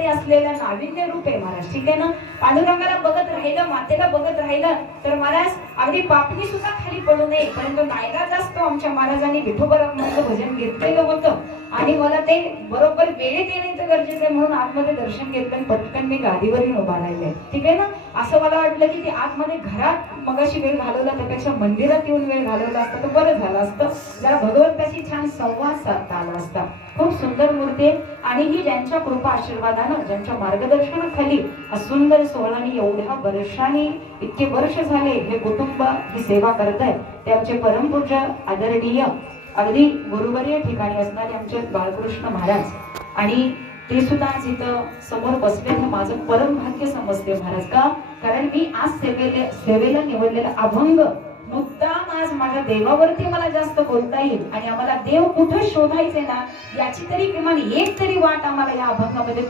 मध्ये असलेलं नाविन्य रूप आहे महाराज. ठीक आहे ना. पांडुरंगाला बघत राहिलं, मातेला बघत राहिलं तर महाराज अगदी पापणी सुद्धा खाली पडू नये परंतु नायगाच असतो आमच्या महाराजांनी विठोबराचं भजन घेतलेलं होतं आणि मला ते बरोबर वेळेत येण्याचं गरजेचं आहे म्हणून आतमध्ये दर्शन घेतलं आणि पटकन मी गादीवरून उभा राहिले. ठीक आहे ना. असं मला वाटलं की ते आतमध्ये घरात मगाशी वेळ घालवला त्यापेक्षा मंदिरात येऊन वेळ घालवला असता तर बरं झालं असतं. जरा भगवंताशी छान संवाद साधता आला असता. खूप सुंदर मूर्ती आहे आणि ही ज्यांच्या कृपा आशीर्वादानं ज्यांच्या मार्गदर्शनाखाली हा सुंदर सोहळा आणि एवढ्या वर्षांनी इतके वर्ष झाले हे कुटुंब ही सेवा करत आहे ते आमचे परमपूज्य आदरणीय अगदी गुरुवर्य ठिकाणी असणारे आमचे बाळकृष्ण महाराज आणि ते सुद्धा आज इथं समोर बसले हे माझं परम भाग्य समजते महाराज. का कारण मी आज सेवेला निवडलेला अभंग मुद्दाम आज माझ्या देवावरती मला जास्त बोलता येईल आणि आम्हाला देव कुठं शोधायचे ना याची तरी किमान एक तरी वाट आम्हाला या अभंगामध्ये